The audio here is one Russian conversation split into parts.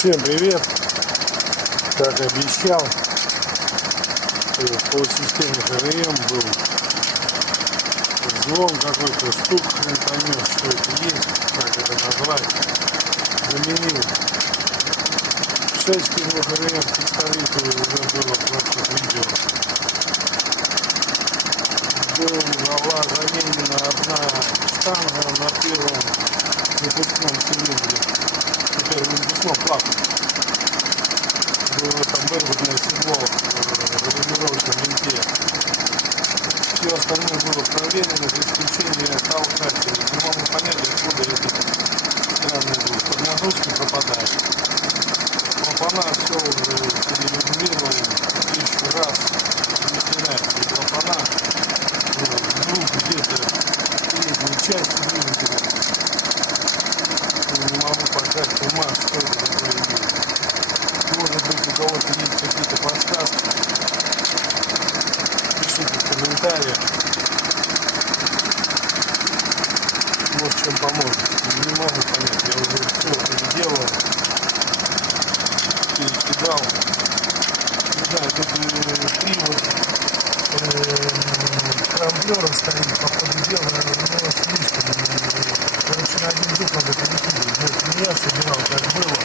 Всем привет! Как обещал, по системе ХРМ был звон какой-то, стук, хрен поймет, что это есть, как это назвать. Заменил 6 кило ХРМ текстовитую, уже было в прошлых видео. Была заменена одна штанга на первом выпускном цилиндре. Теперь выпускном клапан. Было там вырванное седло в регулировочном винте. Все остальное было проверено, за исключением толкателей. Не могу понять, откуда этот странный звук. Под нагрузкой пропадает. Клапана все уже перерегулировал 1000 раз. Не теряется клапана. Звук где-то в передней части двигателя. Не могу понять ума, что это такое есть. Может быть, у кого-то есть какие-то подсказки. Пишите в комментариях. Может, чем поможет. Не могу понять. Я уже все переделал. Перекидал. Не знаю, тут привод трамблера стоит. По ходу дела, слишком. Короче, на один зуб надо перекидывать. Вот я собирал, как было.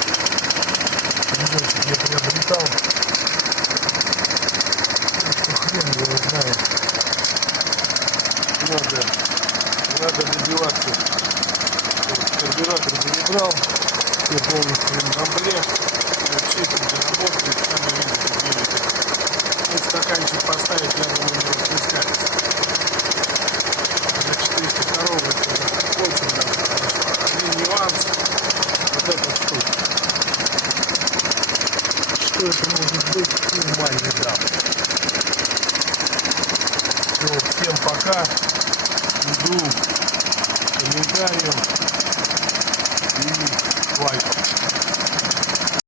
Видосик я приобретал. Хрен его знает. Надо добиваться. Карбюратор перебрал. Все полностью комплект. Вообще тут работает. Сами видите, двигатель. Вот стаканчик поставить, я думаю, не распускается. За 402 это очень даже хорошо. Один нюанс. Вот этот штук. Что это может быть, ума не дам. Все, всем пока. Жду комментариев и лайков.